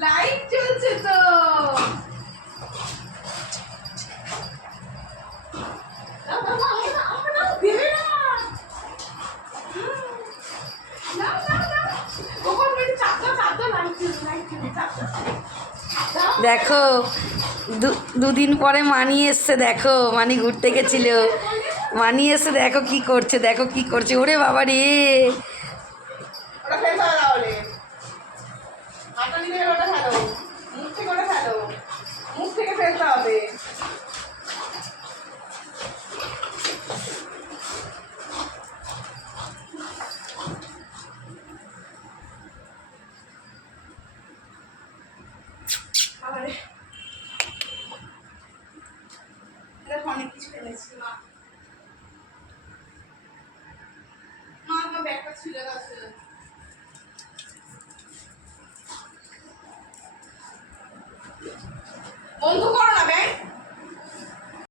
Light জ্বলছে তো। দেখো দুদিন পরে মানি এসছে, দেখো মানি ঘুরতে গেছিল, মানি এসছে, দেখো কি করছে, দেখো কি করছে, ওরে বাবা রে। মুখ থেকে ফেলতে হবে। অনেক কিছু ফেলেছি মা। আমার ব্যাগটা ছিঁড়ে গেছে। বন্ধ করো।